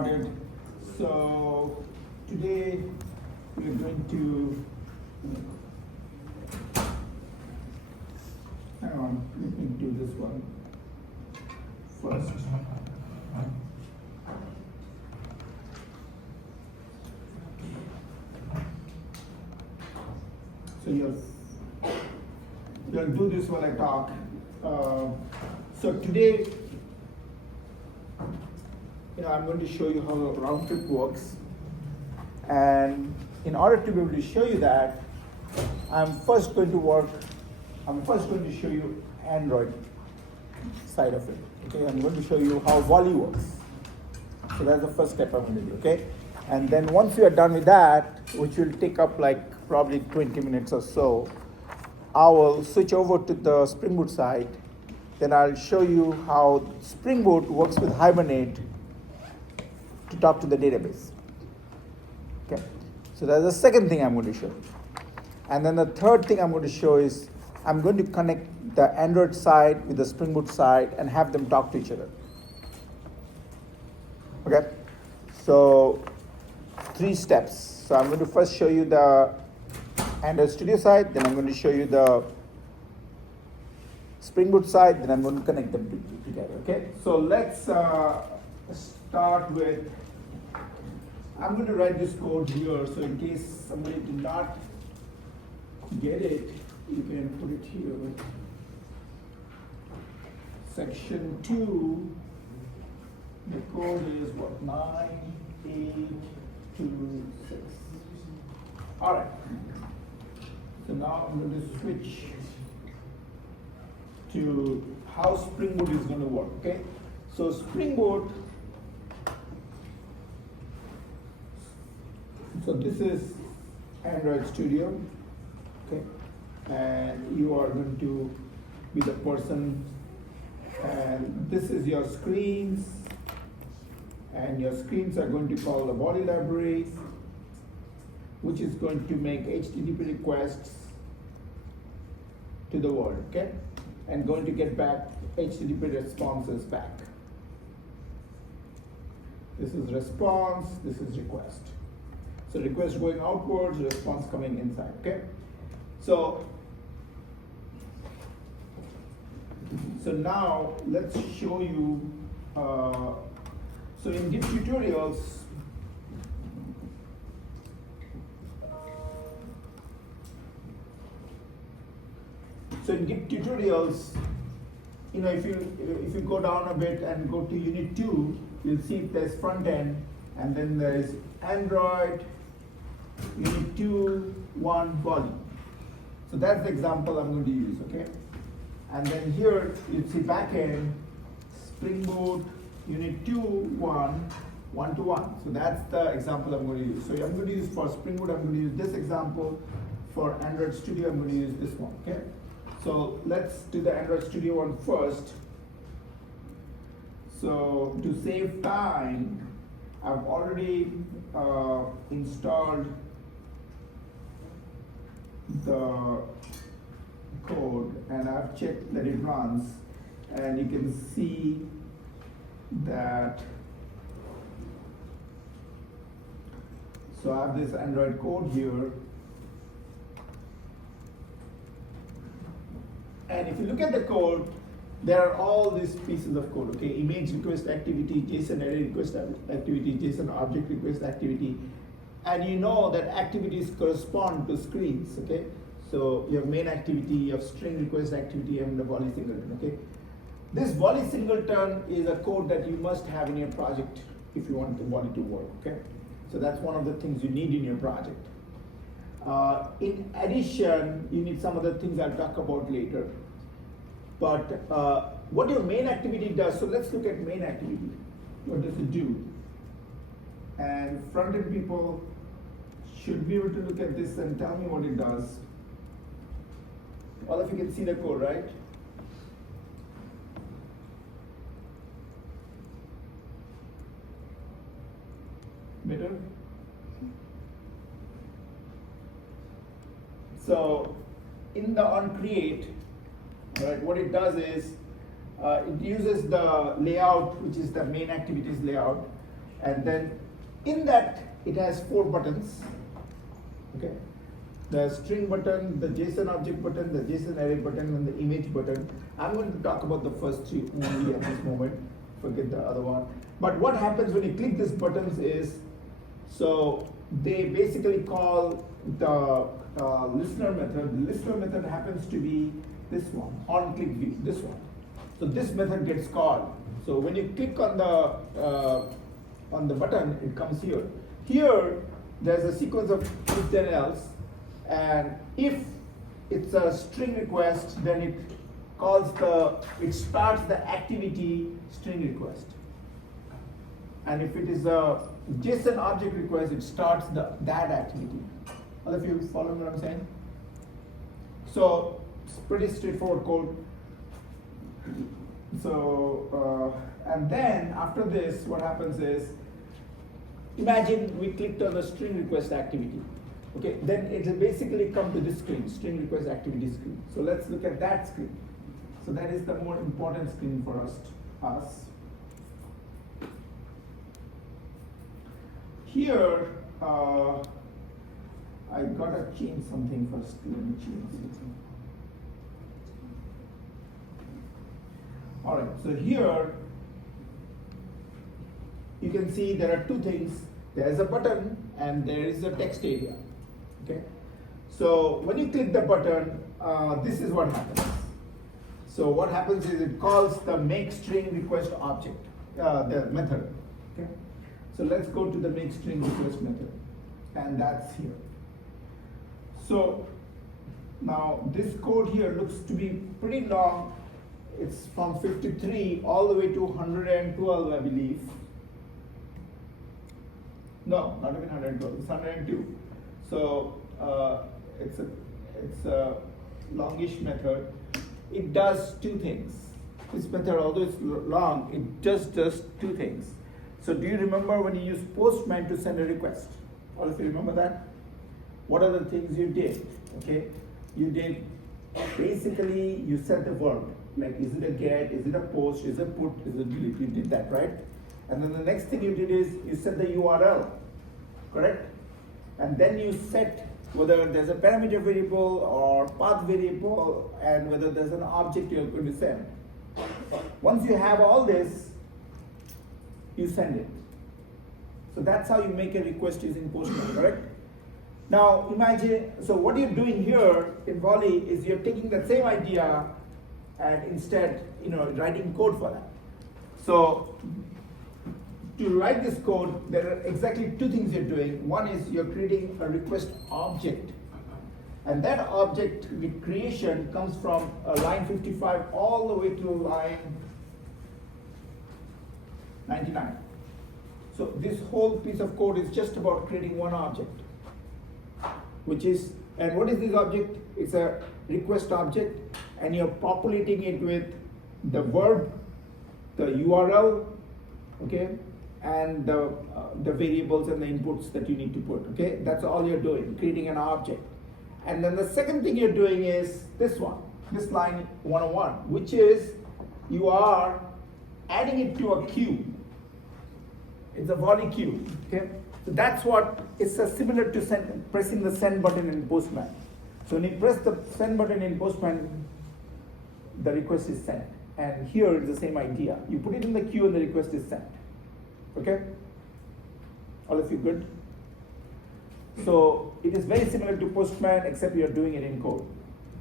started. So today we're going to, hang on, let me do this one first. So you'll do this while I talk. So today, I'm going to show you how a round trip works. And in order to be able to show you that, I'm first going to show you Android side of it. Okay, I'm going to show you how Volley works. So that's the first step I'm going to do, okay? And then once we are done with that, which will take up like probably 20 minutes or so, I will switch over to the Spring Boot side. Then I'll show you how Spring Boot works with Hibernate to talk to the database. Okay, so that's the second thing I'm going to show. And then the third thing I'm going to show is I'm going to connect the Android side with the Spring Boot side and have them talk to each other. Okay, so 3 steps. So I'm going to first show you the Android Studio side, then I'm going to show you the Spring Boot side, then I'm going to connect them together. Okay, so let's start with, I'm going to write this code here, so in case somebody did not get it, you can put it here. Section 2, the code is what, 9, 8, 2, 6. All right. So now I'm going to switch to how Spring Boot is going to work, okay? So Spring Boot, so this is Android Studio, okay? And you are going to be the person, and this is your screens, and your screens are going to call the Volley library, which is going to make HTTP requests to the world, okay? And going to get back HTTP responses back. This is response, this is request. So request going outwards, response coming inside, okay? So now let's show you, so in Git tutorials, if you go down a bit and go to Unit 2, you'll see there's front end, and then there's Android, Unit 2, 1, Volley. So that's the example I'm going to use, okay? And then here you see back end, Spring Boot, Unit 2, 1, 1 to 1. So that's the example I'm going to use. So I'm going to use for Spring Boot, I'm going to use this example. For Android Studio, I'm going to use this one, okay? So let's do the Android Studio one first. So to save time, I've already installed the code and I've checked that it runs, and you can see that. So I have this Android code here. And if you look at the code, there are all these pieces of code, okay? Image request activity, JSON array request activity, JSON object request activity. And you know that activities correspond to screens, okay? So you have main activity, you have string request activity, and the Volley singleton, okay? This Volley singleton is a code that you must have in your project if you want the Volley to work, okay? So that's one of the things you need in your project. In addition, you need some other things I'll talk about later. But what your main activity does, so let's look at main activity. What does it do? And front-end people should be able to look at this and tell me what it does. All of you can see the code, right? Better? So in the onCreate, right, what it does is it uses the layout, which is the main activities layout, And then in that, it has 4 buttons. Okay, the string button, the JSON object button, the JSON array button, and the image button. I'm going to talk about the first 3 only at this moment. Forget the other one. But what happens when you click these buttons is, so they basically call the listener method. The listener method happens to be this one, on click view, this one. So this method gets called. So when you click on the button, it comes here. Here, there's a sequence of if then else, and if it's a string request, then it starts the activity string request. And if it is a JSON object request, it starts that activity. All of you following what I'm saying? So it's pretty straightforward code. So and then after this, what happens is, imagine we clicked on the string request activity. Okay, then it will basically come to this screen, string request activity screen. So let's look at that screen. So that is the more important screen for us. Here, I gotta change something first. Let me change something. All right, so here you can see there are 2 things. There is a button and there is a text area. Okay, so when you click the button, this is what happens. So what happens is it calls the make string request object, the method. Okay, so let's go to the make string request method, and that's here. So now this code here looks to be pretty long. It's from 53 all the way to 112, I believe. No, not even 112. It's 102. So it's a longish method. It does 2 things. This method, although it's long, it just does 2 things. So do you remember when you used Postman to send a request? All of you remember that? What are the things you did? Okay, you did basically you set the verb. Like, is it a get, is it a post, is it a put, is it delete? You did that, right? And then the next thing you did is you set the URL, correct? And then you set whether there's a parameter variable or path variable, and whether there's an object you're going to send. Once you have all this, you send it. So that's how you make a request using Postman, correct? Now imagine, so what you're doing here in Volley is you're taking that same idea and instead, writing code for that. So to write this code, there are exactly 2 things you're doing. One is you're creating a request object, and that object creation comes from line 55 all the way to line 99. So this whole piece of code is just about creating one object, and what is this object? It's a request object, and you're populating it with the verb, the URL, okay, and the variables and the inputs that you need to put. Okay, that's all you're doing, creating an object. And then the second thing you're doing is this one, this line 101, which is you are adding it to a queue. It's a Volley queue. Okay, so that's what it's similar to pressing the send button in Postman. So when you press the send button in Postman, the request is sent. And here it's the same idea. You put it in the queue and the request is sent. Okay? All of you good? So it is very similar to Postman, except you are doing it in code.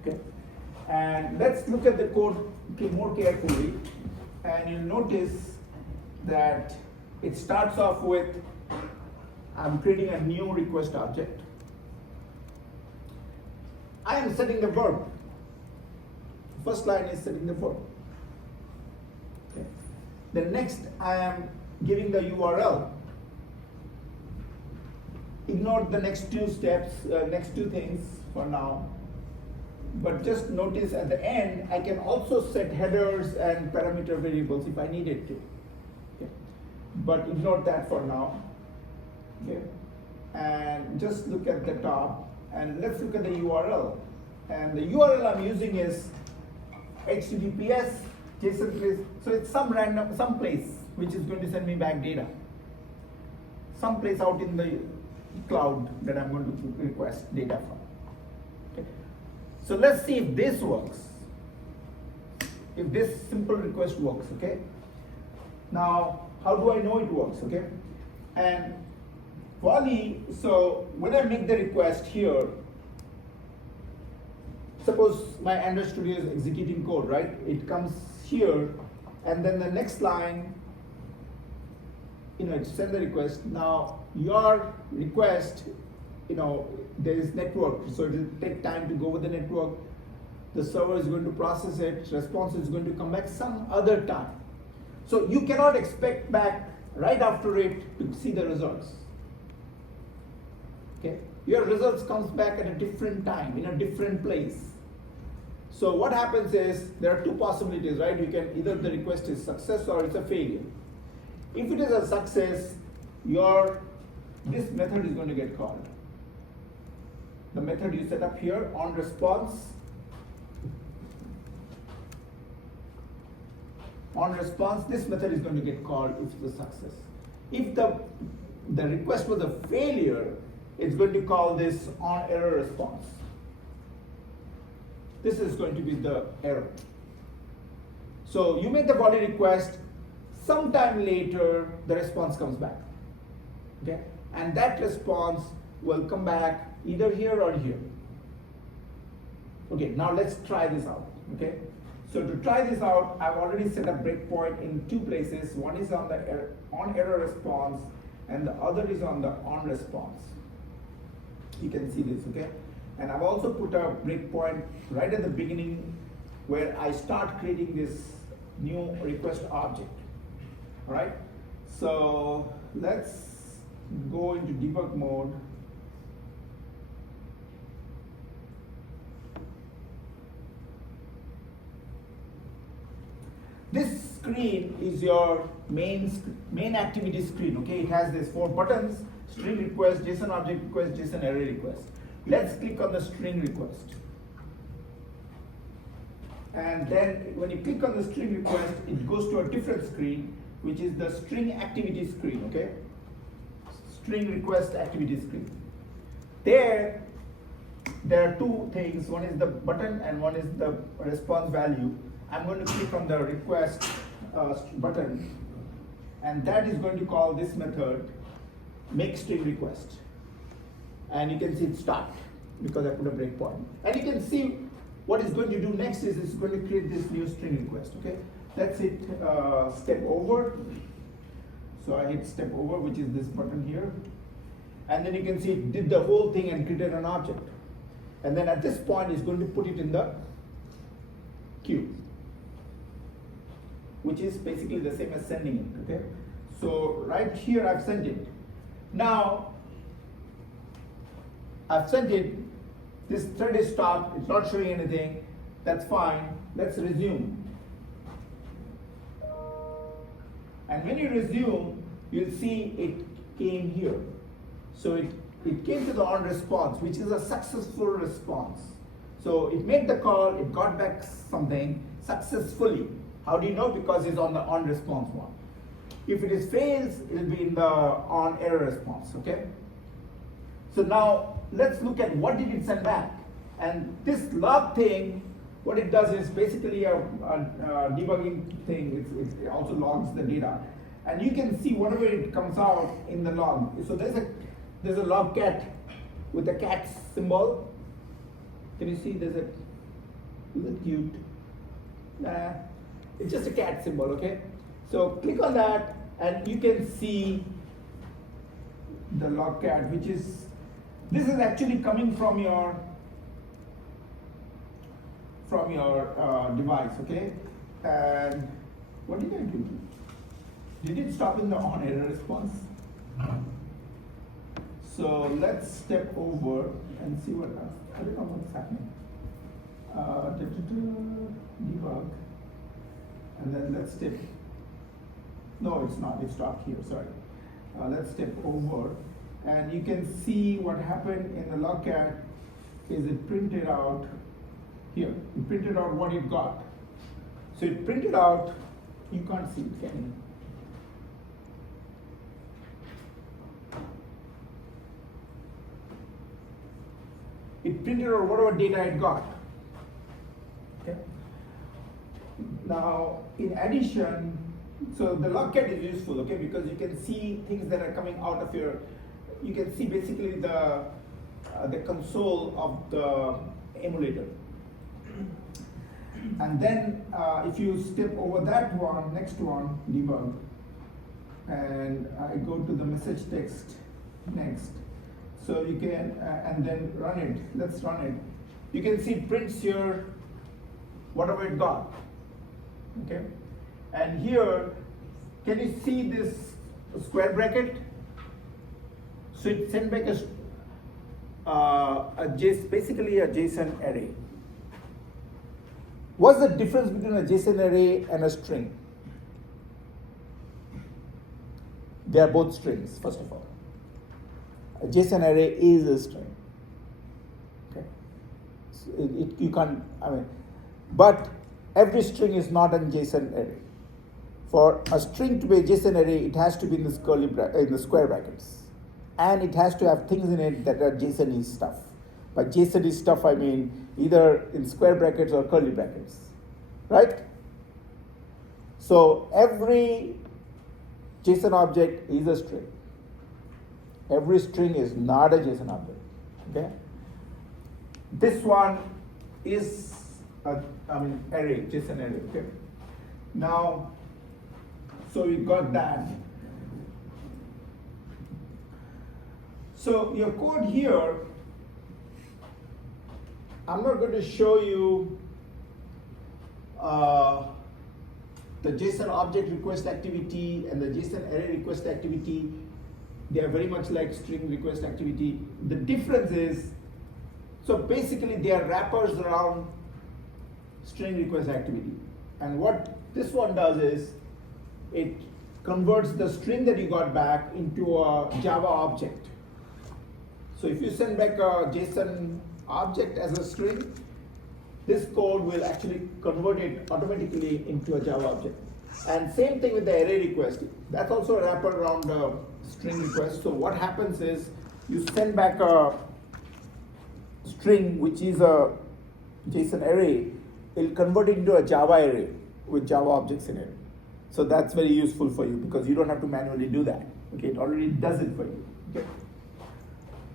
Okay? And let's look at the code more carefully. And you'll notice that it starts off with, I'm creating a new request object. I am setting the verb. First line is setting the verb. Okay. The next, I am giving the URL. Ignore the next 2 steps, next 2 things for now. But just notice at the end, I can also set headers and parameter variables if I needed to. Okay. But ignore that for now. Okay. And just look at the top, and let's look at the URL. And the URL I'm using is HTTPS JSON place. So it's some place which is going to send me back data. someplace out in the cloud that I'm going to request data from. Okay. So let's see if this works. If this simple request works, okay? Now, how do I know it works, okay? And Volley, so when I make the request here, suppose my Android Studio is executing code, right? It comes here, and then the next line, it send the request. Now, your request, there is network, so it will take time to go over the network. The server is going to process it, response is going to come back some other time. So you cannot expect back right after it to see the results. Okay? Your results comes back at a different time, in a different place. So what happens is, there are two possibilities, right? You can either the request is success or it's a failure. If it is a success, this method is going to get called. The method you set up here on response. On response, this method is going to get called if it's a success. If the request was a failure, it's going to call this on error response. This is going to be the error. So you make the body request, sometime later the response comes back. Okay? And that response will come back either here or here. Okay, now let's try this out. Okay? So to try this out, I've already set a breakpoint in two places. One is on the on error response, and the other is on the on response. You can see this, okay? And I've also put a breakpoint right at the beginning where I start creating this new request object. All right? So let's go into debug mode. This screen is your main activity screen, okay? It has these 4 buttons: string request, JSON object request, JSON array request. Let's click on the string request. And then when you click on the string request, it goes to a different screen, which is the string activity screen, okay? String request activity screen. There are 2 things. One is the button and one is the response value. I'm going to click on the request button, and that is going to call this method make string request. And you can see it stopped because I put a breakpoint. And you can see what it's going to do next is it's going to create this new string request. Okay, let's hit step over. So I hit step over, which is this button here, and then you can see it did the whole thing and created an object. And then at this point, it's going to put it in the queue, which is basically the same as sending it, okay? So right here, I've sent it. Now, I've sent it, this thread is stopped, it's not showing anything, that's fine, let's resume. And when you resume, you'll see it came here. So it came to the on response, which is a successful response. So it made the call, it got back something successfully. How do you know? Because it's on the on response one. If it is fails, it will be in the on error response, okay? So now let's look at what did it send back. And this log thing, what it does is basically a debugging thing. It also logs the data. And you can see whatever it comes out in the log. So there's a log cat with a cat symbol. Can you see is it cute? Nah. It's just a cat symbol, okay? So click on that and you can see the logcat, this is actually coming from your device, okay? And what did I do? Did it stop in the on error response? So let's step over and see what else. I don't know what's happening. Debug. And then let's step, no, it's not, it stopped here, sorry. Let's step over, and you can see what happened in the logcat is it printed out here. It printed out what it got. So it printed out, you can't see it, can you? it printed out whatever data it got. Okay. Now, in addition, so the logcat is useful, okay, because you can see things that are coming out of your, you can see basically the console of the emulator. And then if you step over that one, next one, debug, and I go to the message text next. So you can, and then run it, let's run it. You can see it prints here whatever it got, okay? And here, can you see this square bracket? So it sent back basically a JSON array. What's the difference between a JSON array and a string? They are both strings, first of all. A JSON array is a string. Okay, so you can't. I mean, but every string is not a JSON array. For a string to be a JSON array, it has to be in this in the square brackets, and it has to have things in it that are JSON-y stuff. By JSON-y stuff, I mean either in square brackets or curly brackets, right? So every JSON object is a string. Every string is not a JSON object, okay? This one is array, JSON array, okay? Now, so we got that. So your code here, I'm not going to show you the JSON object request activity and the JSON array request activity. They are very much like string request activity. The difference is, so basically they are wrappers around string request activity. And what this one does is, it converts the string that you got back into a Java object. So if you send back a JSON object as a string, this code will actually convert it automatically into a Java object. And same thing with the array request. That's also a wrapper around the string request. So what happens is, you send back a string which is a JSON array, it'll convert it into a Java array with Java objects in it. So that's very useful for you because you don't have to manually do that. Okay, it already does it for you. Okay.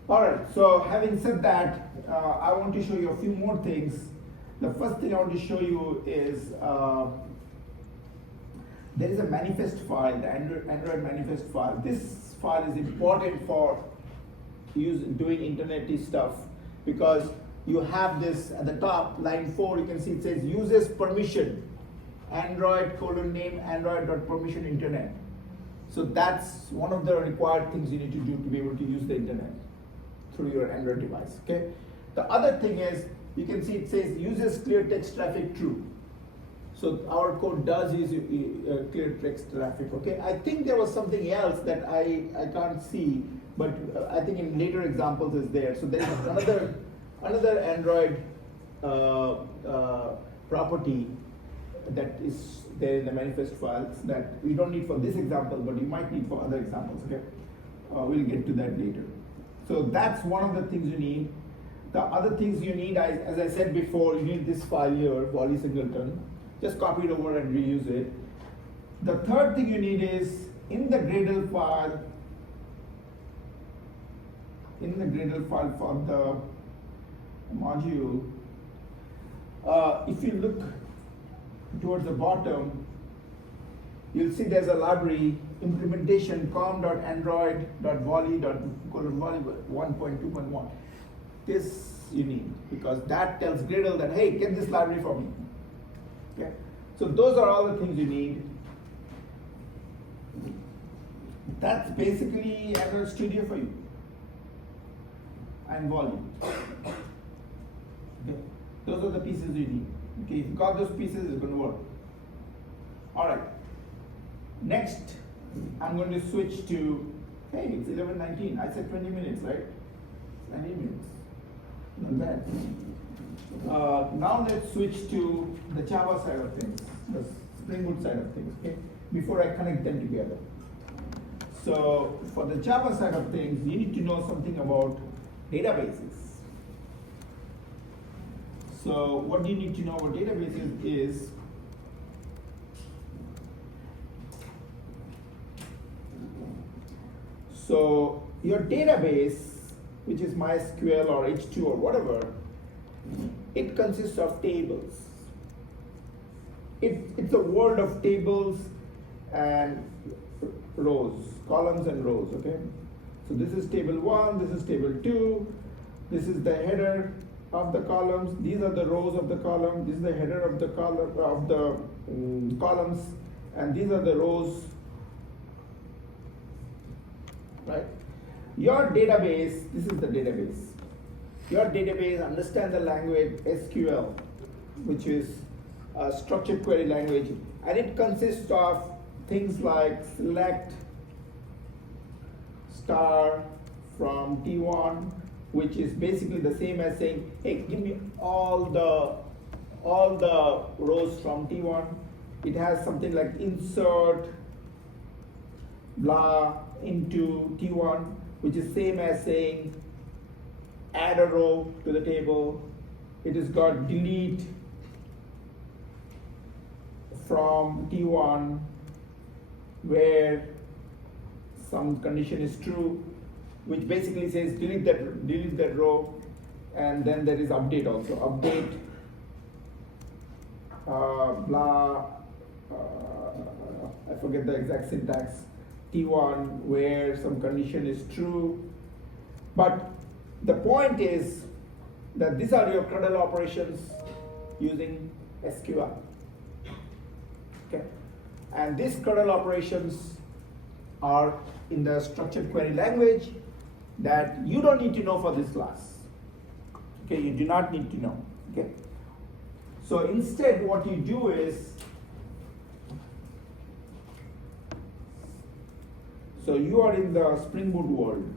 All right. So having said that, I want to show you a few more things. The first thing I want to show you is there is a manifest file, the Android manifest file. This file is important for doing internet-y stuff because you have this at the top, line 4, you can see it says uses permission, Android :name Android.permission internet. So that's one of the required things you need to do to be able to use the internet through your Android device. Okay. The other thing is, you can see it says uses clear text traffic true. So our code does use clear text traffic. Okay. I think there was something else that I can't see, but I think in later examples is there. So there is another Android property that is there in the manifest files that we don't need for this example, but you might need for other examples. Okay, we'll get to that later. So that's one of the things you need. The other things you need, as I said before, you need this file here, Wally Singleton. Just copy it over and reuse it. The third thing you need is in the Gradle file. In the Gradle file for the module, if you look towards the bottom, you'll see there's a library implementation com.android.volley 1.2.1. This you need because that tells Gradle that, hey, get this library for me. Okay, so those are all the things you need. That's basically Android Studio for you and volume. Okay, those are the pieces you need. Okay, if you got those pieces, it's going to work. All right. Next, I'm going to switch to, hey, it's 11:19. I said 20 minutes, right? 90 minutes. Not bad. Now let's switch to the Java side of things, the Spring Boot side of things, okay? Before I connect them together. So for the Java side of things, you need to know something about databases. So what you need to know about databases is so your database, which is MySQL or H2 or whatever, it consists of tables. It's a world of tables and rows, columns and rows, okay? So this is table 1, this is table 2, this is the header of the columns, these are the rows of the column, this is the header of the columns, and these are the rows, right? Your database, this is the database. Your database understands the language SQL, which is a structured query language, and it consists of things like select star from T1, which is basically the same as saying, hey, give me all the rows from T1. It has something like insert blah into T1, which is same as saying add a row to the table. It has got delete from T1 where some condition is true, which basically says delete that row, and then there is update also. Update blah, I forget the exact syntax, T1 where some condition is true. But the point is that these are your CRUDL operations using SQL. Okay? And these CRUDL operations are in the structured query language that you don't need to know for this class. Okay, you do not need to know. Okay? So instead what you do is, so you are in the Spring Boot world.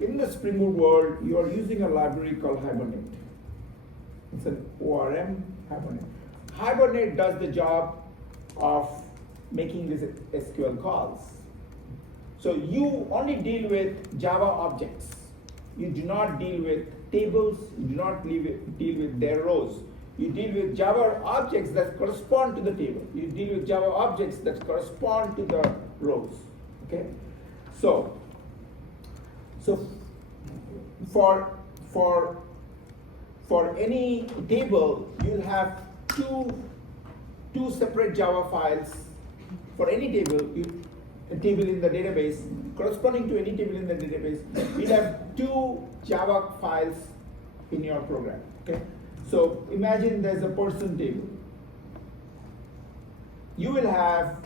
In the Spring Boot world, you are using a library called Hibernate. It's an ORM, Hibernate. Hibernate does the job of making these SQL calls. So you only deal with Java objects. You do not deal with tables, you do not deal with their rows. You deal with Java objects that correspond to the table. You deal with Java objects that correspond to the rows. Okay? So for any table, you'll have two separate Java files. For any table, a table in the database, corresponding to any table in the database, you'll have two Java files in your program. Okay? So imagine there's a person table. You will have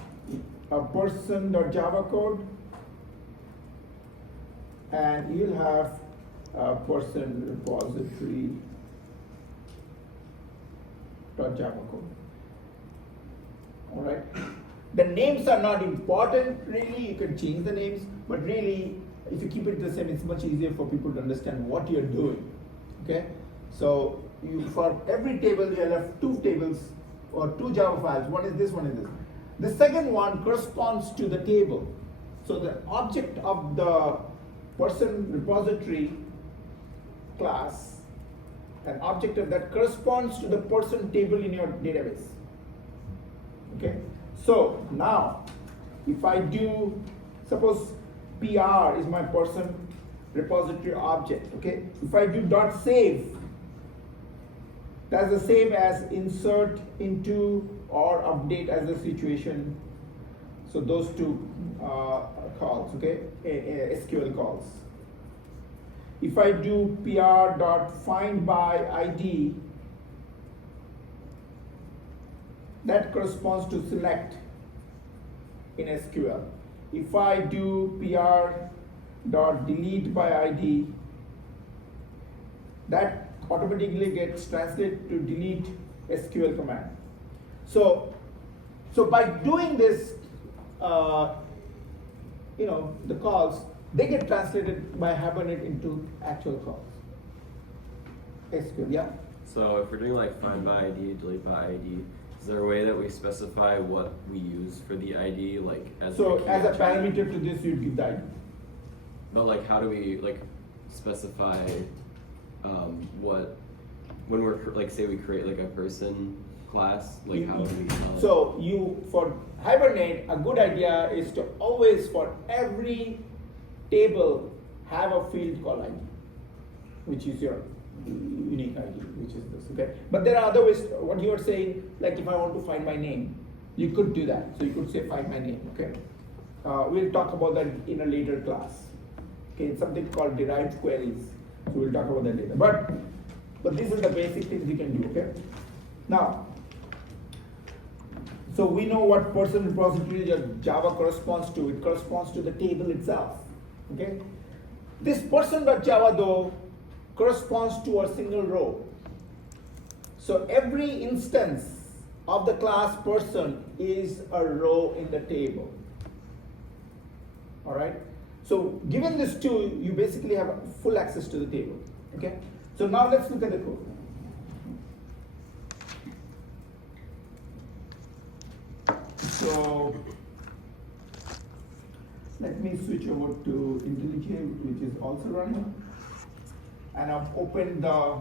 a person.java code, and you'll have a person repository.java code. All right. The names are not important, really. You can change the names, but really, if you keep it the same, it's much easier for people to understand what you're doing. Okay. So for every table, you'll have two tables or two Java files. One is this, one is this. The second one corresponds to the table. So the object of the person repository class, an object of that corresponds to the person table in your database. Okay. So now, if I do, suppose PR is my person repository object. Okay. If I do .save, that's the same as insert into or update as the situation. So those two calls, okay, SQL calls. If I do pr.findById, that corresponds to select in SQL. If I do pr.deleteById, that automatically gets translated to delete SQL command. So by doing this, the calls, they get translated by Hibernate into actual calls. SQL, yeah? So if we're doing like find by ID, delete by ID, is there a way that we specify what we use for the ID, like as a parameter to this, you give the ID. But like, how do we specify what when we're like say we create like a person class, like how do we tell? So for Hibernate, a good idea is to always for every table have a field called ID, which is your unique ID, which is this, okay? But there are other ways, what you are saying, like if I want to find my name, you could do that. So you could say find my name, okay? We'll talk about that in a later class. Okay, it's something called derived queries. So we'll talk about that later. But these are the basic things you can do, okay? Now, so we know what person repository Java corresponds to. It corresponds to the table itself, okay? This person.java though corresponds to a single row. So every instance of the class person is a row in the table. All right? So given this two, you basically have full access to the table. Okay? So now let's look at the code. So let me switch over to IntelliJ, which is also running. And I've opened the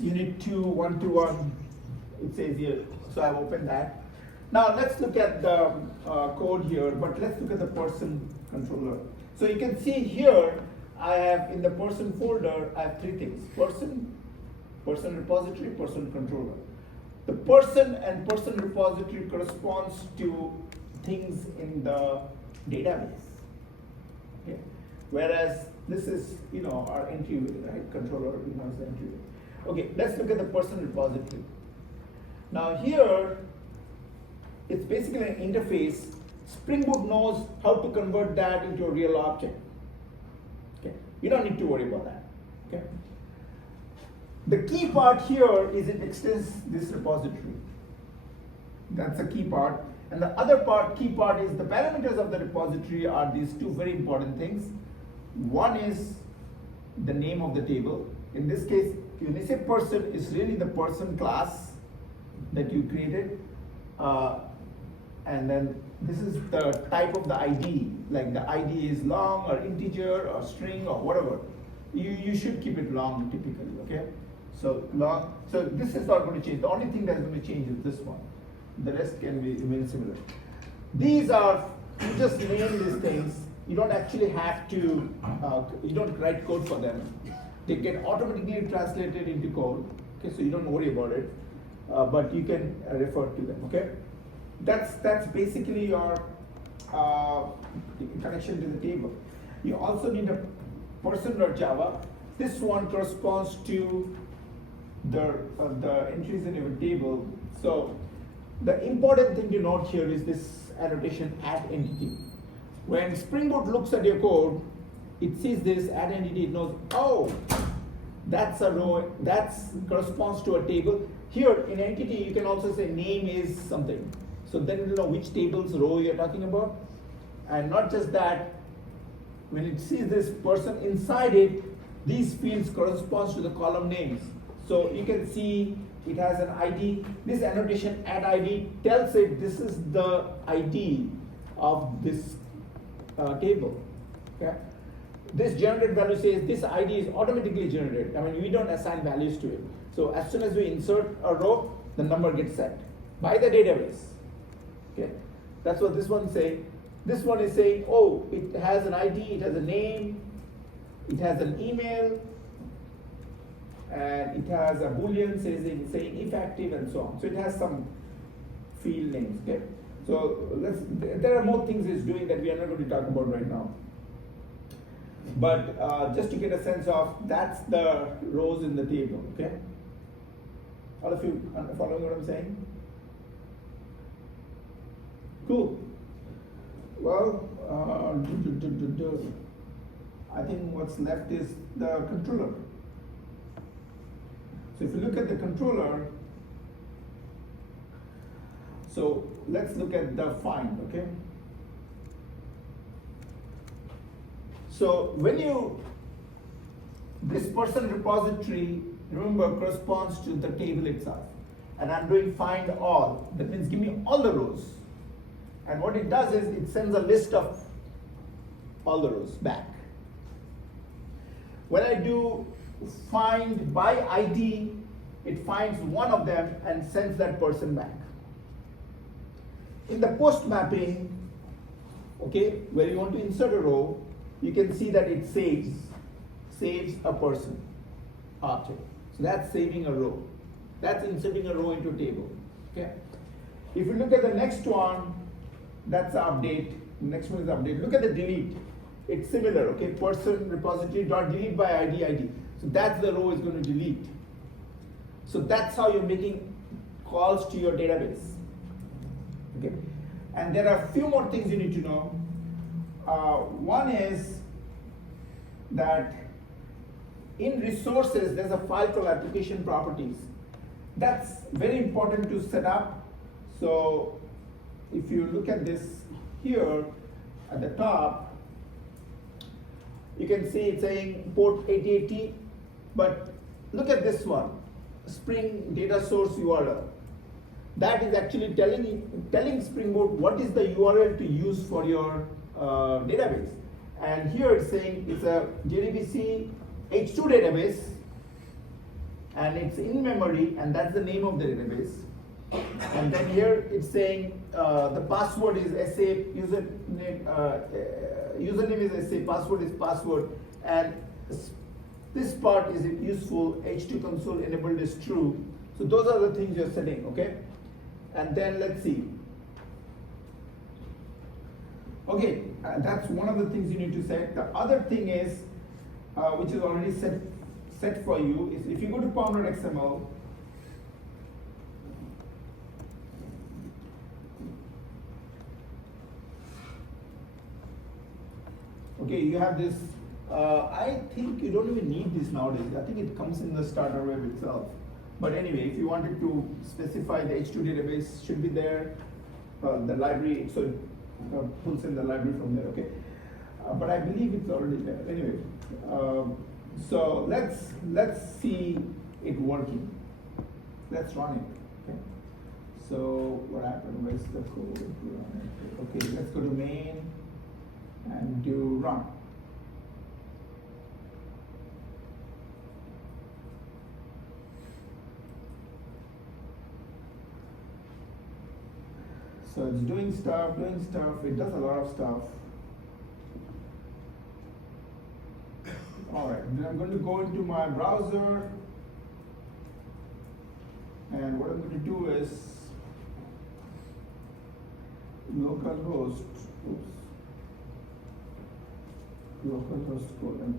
unit 2, 1-to-1, it says here, so I've opened that. Now let's look at the code here, but let's look at the person controller. So you can see here, I have in the person folder, I have three things: person repository, person controller. The person and person repository corresponds to things in the database. Okay. Whereas this is, our entryway, right? Controller, is the entryway. Okay, let's look at the person repository. Now here, it's basically an interface. Spring Boot knows how to convert that into a real object. Okay, you don't need to worry about that. Okay. The key part here is it extends this repository. That's the key part. And the other key part is the parameters of the repository are these two very important things. One is the name of the table. In this case, when you say person, it's really the person class that you created. And then this is the type of the ID, like the ID is long or integer or string or whatever. You should keep it long typically, okay? So long, so this is not going to change. The only thing that's going to change is this one. The rest can be remain similar. These are, you just name these things. You don't actually have to, you don't write code for them. They get automatically translated into code, okay? So you don't worry about it, but you can refer to them, okay? That's basically your connection to the table. You also need a person.java. This one corresponds to the entries in your table. So the important thing to note here is this annotation add entity. When Spring Boot looks at your code, it sees this add entity, it knows, oh, that's a row, that corresponds to a table. Here in entity, you can also say name is something. So then it will know which table's row you're talking about. And not just that, when it sees this person inside it, these fields corresponds to the column names. So you can see it has an ID. This annotation add ID tells it this is the ID of this table. Okay? This generated value says this ID is automatically generated. I mean, we don't assign values to it. So as soon as we insert a row, the number gets set by the database. Okay, that's what this one's saying. This one is saying, oh, it has an ID, it has a name, it has an email, and it has a boolean saying if active and so on. So it has some field names. Okay, so there are more things it's doing that we are not going to talk about right now. But just to get a sense of, that's the rows in the table. Okay, all of you following what I'm saying? Cool. Well, I think what's left is the controller. So if you look at the controller, so let's look at the find, okay? So when this person repository, remember, corresponds to the table itself. And I'm doing find all. That means give me all the rows. And what it does is it sends a list of all the rows back. When I do find by ID, it finds one of them and sends that person back. In the post mapping, okay, where you want to insert a row, you can see that it saves a person object. So that's saving a row. That's inserting a row into a table. Okay. If you look at the next one, that's the update. The next one is update. Look at the delete. It's similar. Okay. Person repository dot delete by ID. So that's the row is going to delete. So that's how you're making calls to your database. Okay. And there are a few more things you need to know. One is that in resources, there's a file called application properties. That's very important to set up. So if you look at this here at the top, you can see it's saying port 8080, but look at this one, Spring data source URL. That is actually telling Spring Boot what is the URL to use for your database. And here it's saying it's a JDBC H2 database, and it's in memory, and that's the name of the database. And then here it's saying the password is SA, username is SA, password is password, and this part is useful, H2 console enabled is true. So those are the things you're setting, okay? And then let's see. Okay, that's one of the things you need to set. The other thing is, which is already set for you, is if you go to pom.xml, okay, you have this. I think you don't even need this nowadays. I think it comes in the starter web itself. But anyway, if you wanted to specify the H2 database, should be there. The library, so it pulls in the library from there. Okay, but I believe it's already there. Anyway, so let's see it working. Let's run it. Okay. So what happened? Where's the code? Okay, let's go to main and do run. So it's doing stuff, it does a lot of stuff. All right, then I'm going to go into my browser, and what I'm going to do is localhost, localhost colon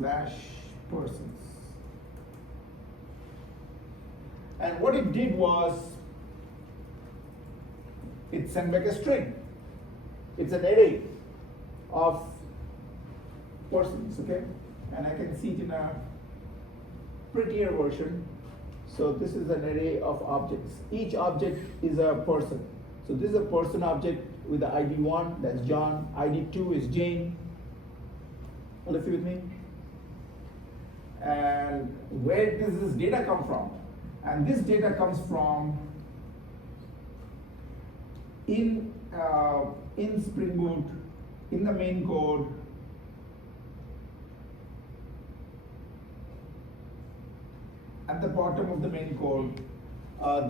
8080/persons. And what it did was, it sent back a string. It's an array of persons, okay? And I can see it in a prettier version. So this is an array of objects. Each object is a person. So this is a person object with the ID 1, that's John. ID 2 is Jane. All of you with me? And where does this data come from? And this data comes from in Spring Boot, in the main code, at the bottom of the main code,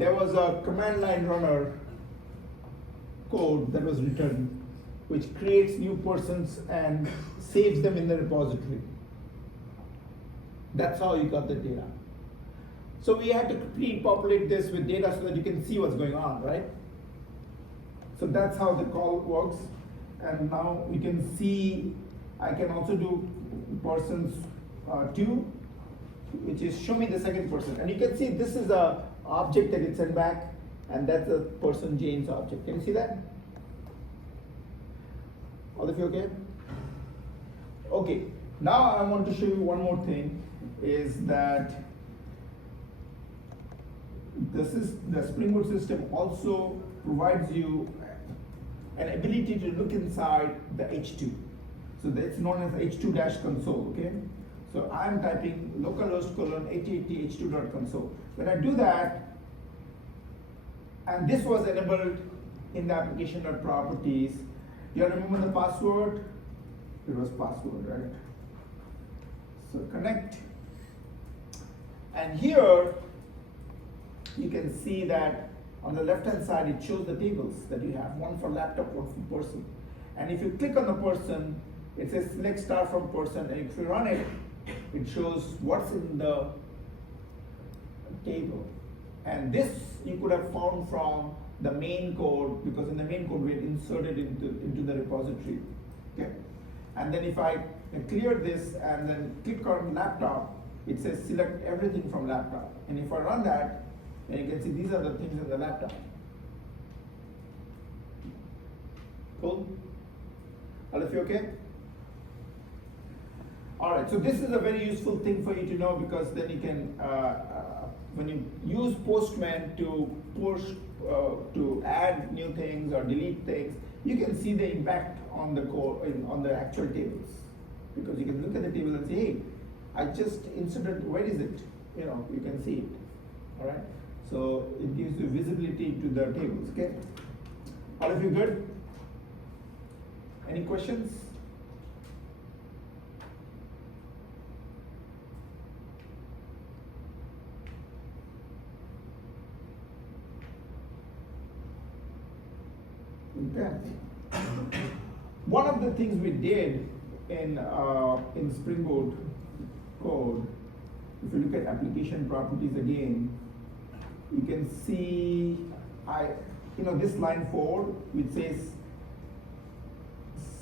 there was a command line runner code that was written, which creates new persons and saves them in the repository. That's how you got the data. So we had to pre-populate this with data so that you can see what's going on, right? So that's how the call works. And now we can see, I can also do persons 2, which is show me the second person. And you can see this is a object that it sent back, and that's a person Jane's object. Can you see that? All of you okay? Okay, now I want to show you one more thing, is that the Spring Boot system also provides you an ability to look inside the H2. So that's known as H2-console, okay? So I'm typing localhost colon 8080 h2.console. When I do that, and this was enabled in the application.properties, You remember the password? It was password, right? So connect. And here you can see that on the left hand side it shows the tables that you have, one for laptop, one for person. And if you click on the person, it says select star from person, and if you run it, it shows what's in the table. And this you could have found from the main code, because in the main code we had inserted into the repository. Okay. And then if I clear this and then click on laptop, it says select everything from laptop. And if I run that, then you can see these are the things in the laptop. Cool? All of you okay? All right, so this is a very useful thing for you to know, because then you can, when you use Postman to push, to add new things or delete things, you can see the impact on the code, on the actual tables. Because you can look at the table and say, hey, I just inserted, where is it? You know, you can see it, all right? So it gives you visibility to the tables, okay? All of you good? Any questions? Okay. One of the things we did in Spring Boot code, if you look at application properties again, you can see this line 4, which says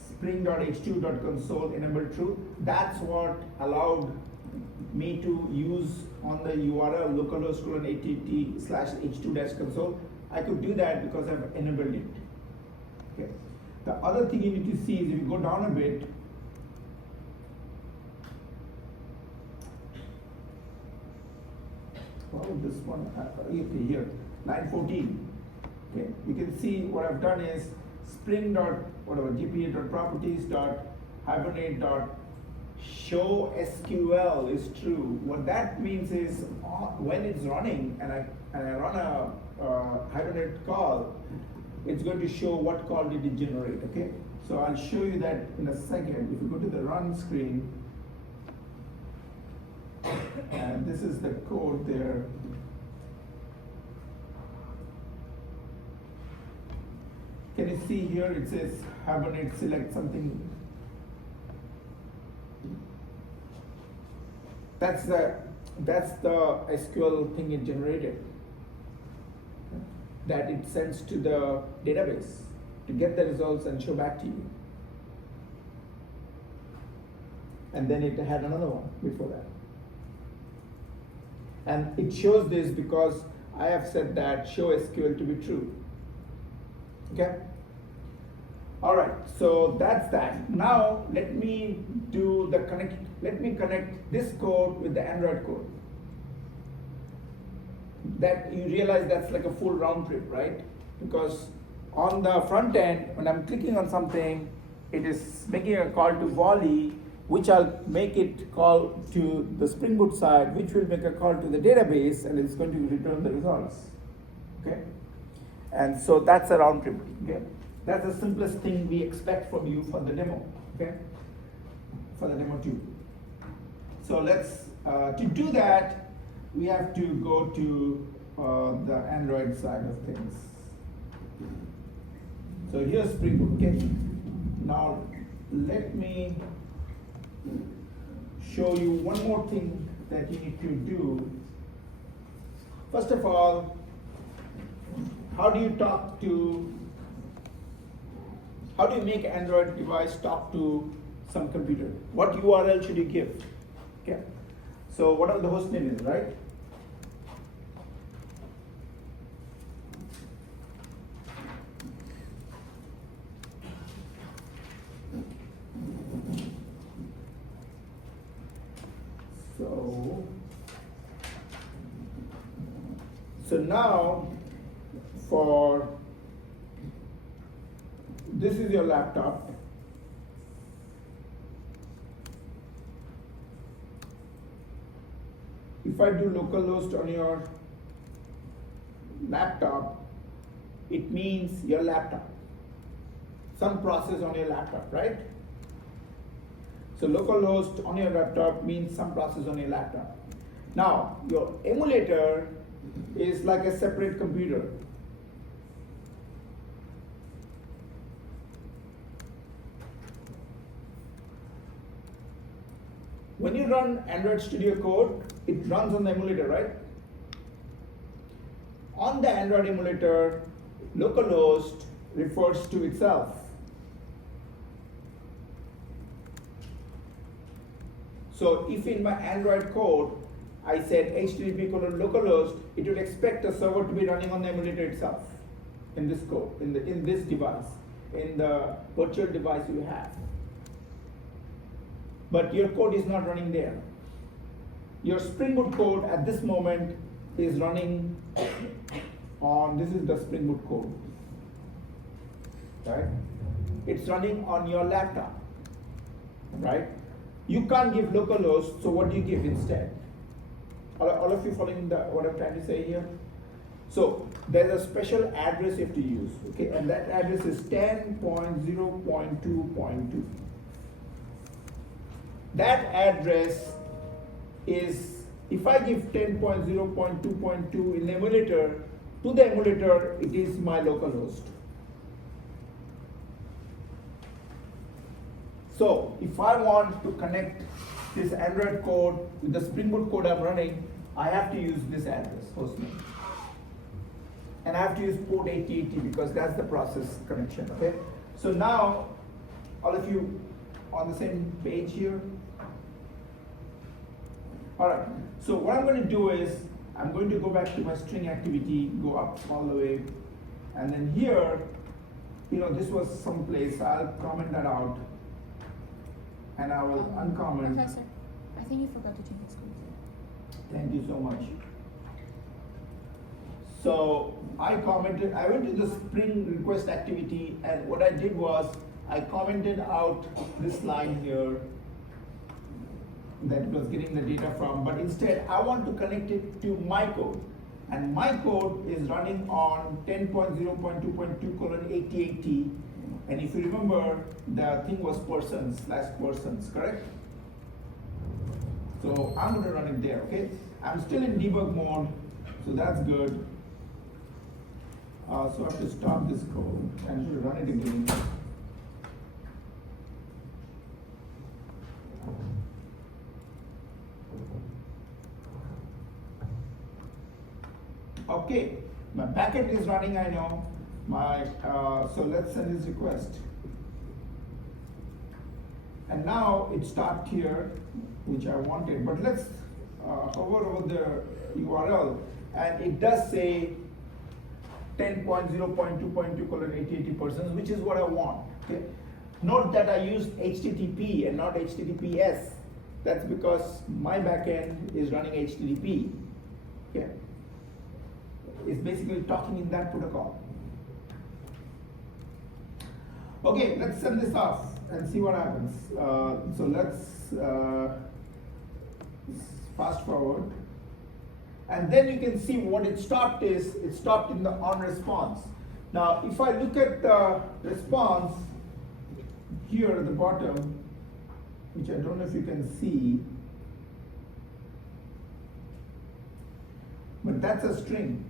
spring.h2.console enable true. That's what allowed me to use on the URL localhost:/att/h2-console. I could do that because I've enabled it. Okay. The other thing you need to see is if you go down a bit, this one, here, line 14. Okay, you can see what I've done is spring.gpa.properties.hibernate.show SQL is true. What that means is when it's running and I run a Hibernate call, it's going to show what call did it generate. Okay, so I'll show you that in a second. If you go to the run screen, and this is the code there. Can you see here it says Hibernate select something? That's the SQL thing it generated, that it sends to the database to get the results and show back to you. And then it had another one before that. And it shows this because I have set that show SQL to be true. Okay? All right, so that's that. Now let me do the connect. Let me connect this code with the Android code. That you realize that's like a full round trip, right? Because on the front end, when I'm clicking on something, it is making a call to Volley, which I'll make it call to the Spring Boot side, which will make a call to the database, and it's going to return the results. Okay? And so that's a round trip. Okay? That's the simplest thing we expect from you for the demo. Okay? For the demo too. So let's to do that, we have to go to the Android side of things. So here's Spring Boot. Okay? Now let me show you one more thing that you need to do. First of all, how do you make Android device talk to some computer? What URL should you give? Okay. So whatever the host name is, right? So now this is your laptop. If I do localhost on your laptop, it means your laptop. some process on your laptop, right? So localhost on your laptop means some process on your laptop. Now, your emulator is like a separate computer. When you run Android Studio Code, it runs on the emulator, right? On the Android emulator, localhost refers to itself. So if in my Android code, I said http:/localhost, it would expect a server to be running on the emulator itself in this code, in this device, in the virtual device you have. But your code is not running there. Your Spring Boot code at this moment is running on, this is the Spring Boot code, right? It's running on your laptop, right? You can't give localhost, so what do you give instead? All of you following what I'm trying to say here? So there's a special address you have to use, okay? And that address is 10.0.2.2. That address is, if I give 10.0.2.2 in the emulator, to the emulator, it is my localhost. So if I want to connect this Android code with the Spring Boot code I'm running, I have to use this address, hostname. And I have to use port 8080 because that's the process connection, okay? So now, all of you on the same page here? All right, so what I'm going to do is, I'm going to go back to my string activity, go up all the way, and then here, this was some place, I'll comment that out, and I will uncomment. Professor, I think you forgot to change the screen. Thank you so much. So I commented, I went to the Spring request activity, and what I did was, I commented out this line here that it was getting the data from, but instead I want to connect it to my code. And my code is running on 10.0.2.2:8080. And if you remember, the thing was persons, correct? So I'm going to run it there, okay? I'm still in debug mode, so that's good. So I have to stop this code and run it again. Okay, my backend is running, I know. So let's send this request. And now it stopped here, which I wanted, but let's hover over the URL, and it does say 10.0.2.2:8080%, which is what I want, okay? Note that I used HTTP and not HTTPS. That's because my backend is running HTTP, okay? It's basically talking in that protocol. Okay, let's send this off and see what happens. So let's fast forward. And then you can see what it stopped is, it stopped in the on response. Now, if I look at the response here at the bottom, which I don't know if you can see, but that's a string.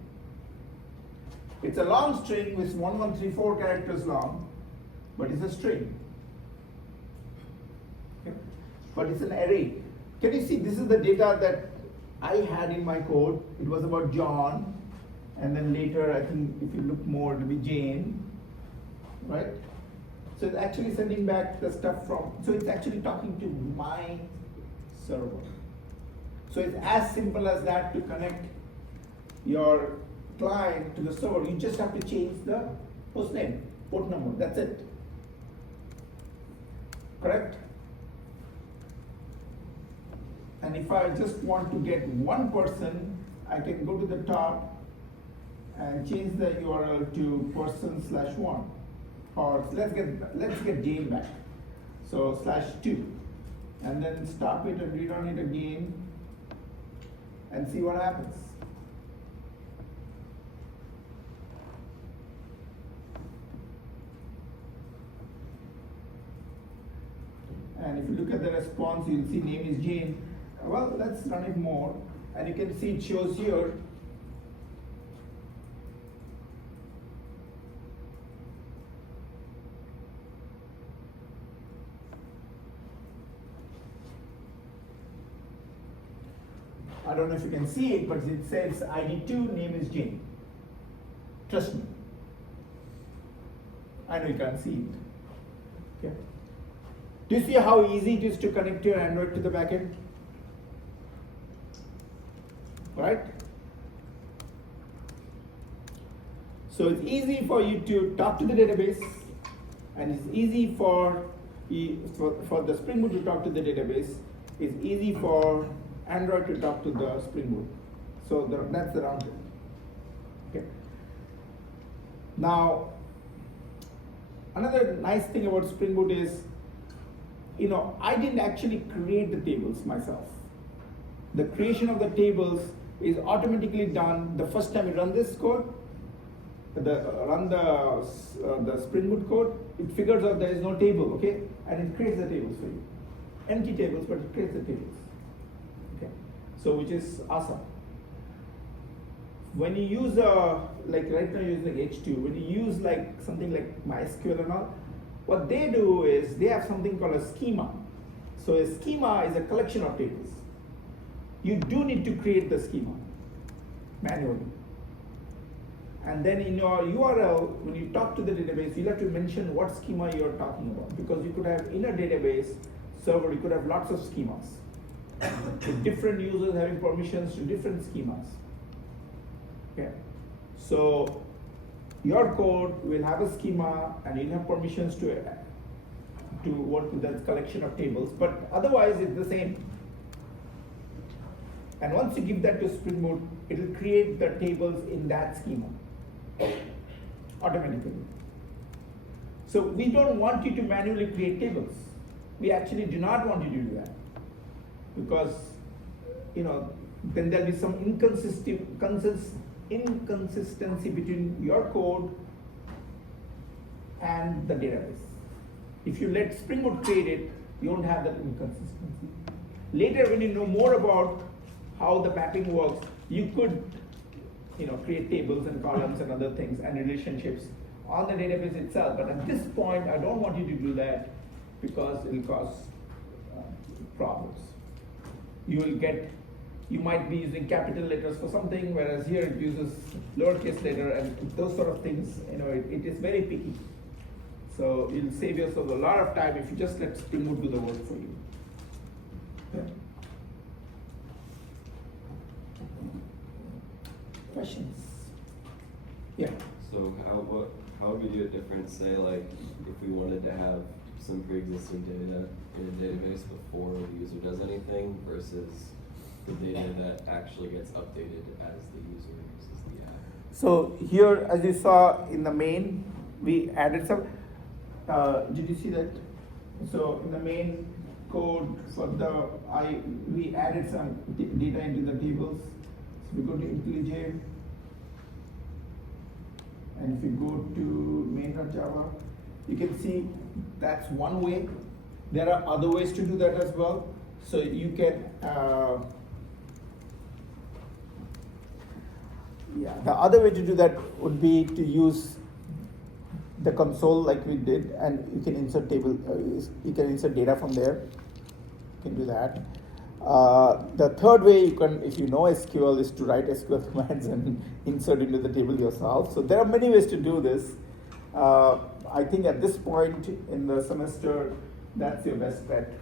It's a long string with 1134 characters long, but it's a string. Okay? But it's an array. Can you see this is the data that I had in my code? It was about John, and then later I think if you look more it'll be Jane, right? So it's actually sending back the stuff from, so it's actually talking to my server. So it's as simple as that to connect your client to the server. You just have to change the host name, port number, that's it. Correct? And if I just want to get one person, I can go to the top and change the URL to person/1. Or let's get Jane back. So /2. And then stop it and rerun it again and see what happens. And if you look at the response, you'll see name is Jane. Well, let's run it more. And you can see it shows here. I don't know if you can see it, but it says ID2, name is Jane. Trust me. I know you can't see it. Okay. Do you see how easy it is to connect your Android to the backend? Right? So it's easy for you to talk to the database, and it's easy for the Spring Boot to talk to the database. It's easy for Android to talk to the Spring Boot. So that's the round trip. Okay. Now, another nice thing about Spring Boot is, I didn't actually create the tables myself. The creation of the tables is automatically done the first time you run this code. Run the Spring Boot code. It figures out there is no table, okay, and it creates the tables for you. Empty tables, but it creates the tables. Okay, so which is awesome. When you use like right now you're using H2, when you use like something like MySQL and all, what they do is they have something called a schema. So a schema is a collection of tables. You do need to create the schema manually. And then in your URL, when you talk to the database, you'll have to mention what schema you're talking about, because you could have in a database server, you could have lots of schemas with different users having permissions to different schemas. Okay, so your code will have a schema and you'll have permissions to work with that collection of tables, but otherwise it's the same. And once you give that to Spring Boot, it will create the tables in that schema automatically. So we don't want you to manually create tables. We actually do not want you to do that, because then there'll be some inconsistency between your code and the database. If you let Spring Boot create it, you won't have that inconsistency. Later, when you know more about how the mapping works, you could create tables and columns and other things and relationships on the database itself. But at this point, I don't want you to do that, because it will cause problems. You might be using capital letters for something, whereas here it uses lowercase letter, and those sort of things, it is very picky. So you'll save yourself a lot of time if you just let Spring Boot do the work for you. Yeah. Questions? Yeah. So how would we do it different? Say like if we wanted to have some pre-existing data in a database before the user does anything versus the data that actually gets updated as the user uses the app. So here, as you saw in the main, we added some. Did you see that? So in the main code for we added some data into the tables. So we go to IntelliJ, and if you go to main.java, you can see that's one way. There are other ways to do that as well. So you can, the other way to do that would be to use the console like we did, and you can insert you can insert data from there. You can do that. The third way you can, if you know SQL, is to write SQL commands and insert into the table yourself. So there are many ways to do this. I think at this point in the semester, that's your best bet.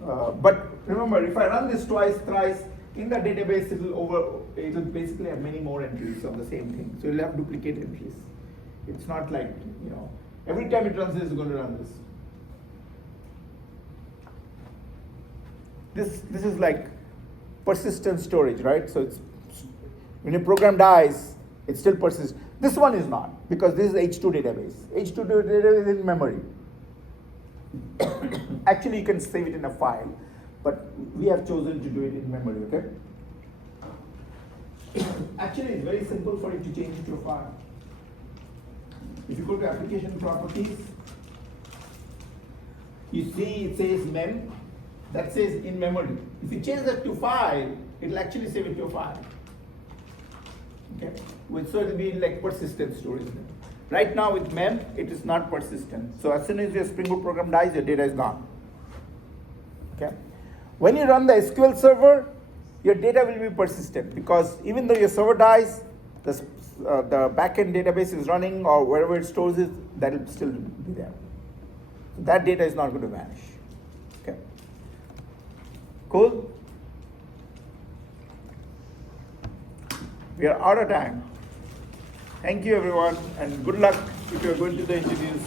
But remember, if I run this twice, thrice, in the database it will basically have many more entries of the same thing. So you'll have duplicate entries. It's not like, every time it runs this, it's going to run this. This is like persistent storage, right? So it's when your program dies, it still persists. This one is not, because this is H2 database. H2 database is in memory. Actually, you can save it in a file, but we have chosen to do it in memory, okay? Actually, it's very simple for you to change it to a file. If you go to application properties, You see it says mem, that says in memory. If you change that to file, it'll actually save it to a file. Okay, so it'll be like persistent storage. Right now with mem, it is not persistent. So as soon as your Spring Boot program dies, your data is gone. Okay, when you run the SQL server, your data will be persistent because even though your server dies, the backend database is running or wherever it stores it, that will still be there. So that data is not going to vanish. Okay, cool. We are out of time. Thank you everyone and good luck if you are going to the interviews.